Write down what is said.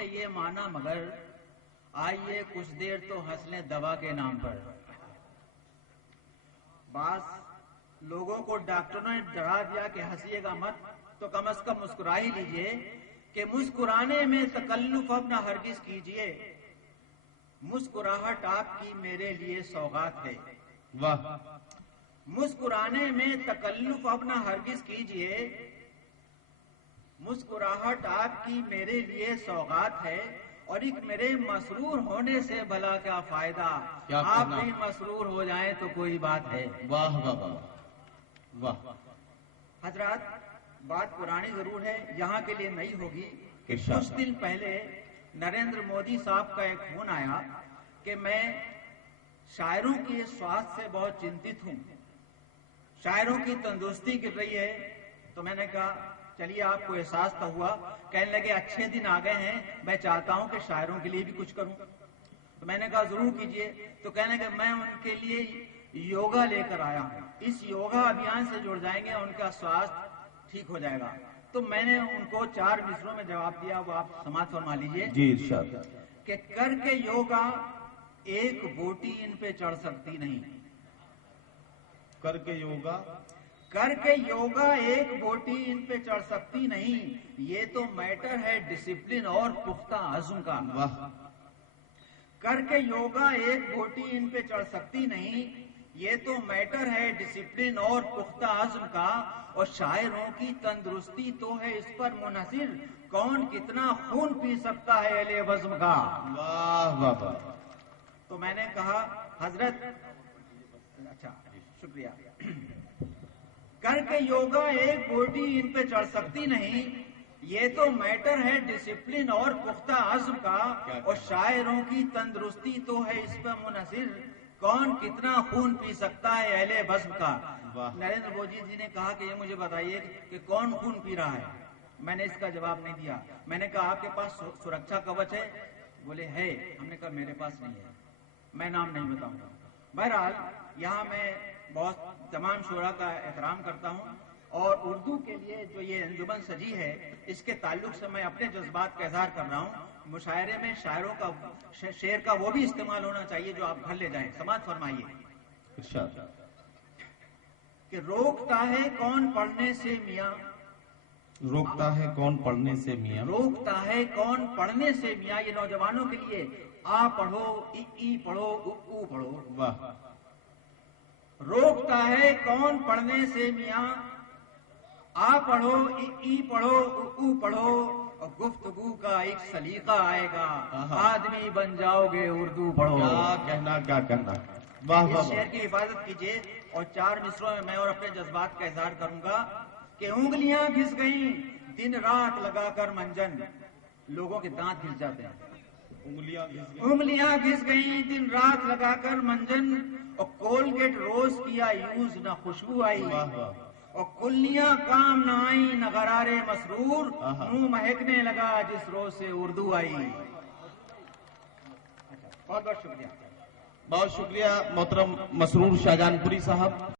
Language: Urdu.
نے یہ مانا مگر آئیے کچھ دیر تو ہنس لیں دوا کے نام پر. بعض لوگوں کو ڈاکٹروں نے ڈرا دیا کہ ہنسیے گا مت تو کم از کم مسکرا ہی لیجئے کہ مسکرانے میں تکلف اب نہ ہرگز کیجئے. مسکراہٹ آپ کی میرے لیے سوغات ہے. واہ. مسکرانے میں تکلف اب نہ ہرگز کیجئے. مسکراہٹ آپ کی میرے لیے سوغات ہے اور ایک میرے مسرور ہونے سے بھلا کیا فائدہ. آپ بھی مسرور ہو جائیں تو کوئی بات ہے. واہ واہ واہ واہ. حضرات بات پرانی ضرور ہے, یہاں کے لیے نئی ہوگی کہ ارشاد. کچھ دن پہلے نریندر مودی صاحب کا ایک فون آیا کہ میں شاعروں کی سواستھ سے بہت چنتت ہوں, شاعروں کی تندرستی گر رہی ہے. تو میں نے کہا چلیے آپ کو احساس تو ہوا. کہنے لگے اچھے دن آ گئے ہیں, میں چاہتا ہوں کہ شاعروں کے لیے بھی کچھ کروں. تو میں نے کہا ضرور کیجئے. تو کہنے لگے میں ان کے لیے یوگا لے کر آیا ہوں, اس یوگا ابھیان سے جڑ جائیں گے, ان کا سواستھ ٹھیک ہو جائے گا. تو میں نے ان کو 4 مصروں میں جواب دیا, وہ آپ سماعت فرما لیجئے. جی ارشاد. کہ کر کے یوگا ایک بوٹی ان پہ چڑھ سکتی نہیں. کر کے یوگا کر کے یوگا ایک بوٹی ان پہ چڑھ سکتی نہیں. یہ تو میٹر ہے ڈسپلن اور پختہ عزم کا. واہ. کر کے یوگا ایک بوٹی ان پہ چڑھ سکتی نہیں. یہ تو میٹر ہے ڈسپلن اور پختہ عزم کا. اور شاعروں کی تندرستی تو ہے اس پر منحصر, کون کتنا خون پی سکتا ہے اہل بزم کا. واہ واہ واہ. تو میں نے کہا حضرت اچھا شکریہ. کر کے یوگا ایک بوٹی ان پہ چڑھ سکتی نہیں. یہ تو میٹر ہے ڈسپلن اور پختہ عزم کا. اور شاعروں کی تندرستی تو ہے اس پہ منحصر, کون کتنا خون پی سکتا ہے اہل بزم کا. نریندر مودی جی نے کہا کہ یہ مجھے بتائیے کہ کون خون پی رہا ہے. میں نے اس کا جواب نہیں دیا. میں نے کہا آپ کے پاس سرکشا کوچ ہے؟ بولے ہے. ہم نے کہا میرے پاس نہیں ہے, میں نام نہیں بتاؤں گا. بہرحال یہاں میں بہت تمام شعراء کا احترام کرتا ہوں, اور اردو کے لیے جو یہ انجمن سجی ہے اس کے تعلق سے میں اپنے جذبات کا اظہار کر رہا ہوں. مشاعرے میں شاعروں کا شعر کا وہ بھی استعمال ہونا چاہیے جو آپ گھر لے جائیں. سماعت فرمائیے. ارشاد. کہ روکتا ہے کون پڑھنے سے میاں, روکتا ہے کون پڑھنے سے میاں, روکتا ہے کون پڑھنے سے میاں. یہ نوجوانوں کے لیے آ پڑھو, ای پڑھو, او پڑھو. واہ. روکتا ہے کون پڑھنے سے میاں, آ پڑھو, ای پڑھو, او پڑھو. اور گفتگو کا ایک سلیقہ آئے گا, آدمی بن جاؤ گے اردو پڑھو. کیا کہنا کیا کہنا. واہ اس واہ شعر کی حفاظت کیجیے. اور 4 مصروں میں اور اپنے جذبات کا اظہار کروں گا کہ انگلیاں گھس گئیں دن رات لگا کر منجن. لوگوں کے دانت گھس جاتے ہیں. انگلیاں گھس گئیں دن رات لگا کر منجن. اور کولگیٹ روز کیا یوز نہ خوشبو آئی. اور کلیاں کام نہ آئی نہ غرارے مسرور. منہ مہکنے لگا جس روز سے اردو آئی. بہت بہت شکریہ. بہت شکریہ محترم مسرور شاہجہان پوری صاحب.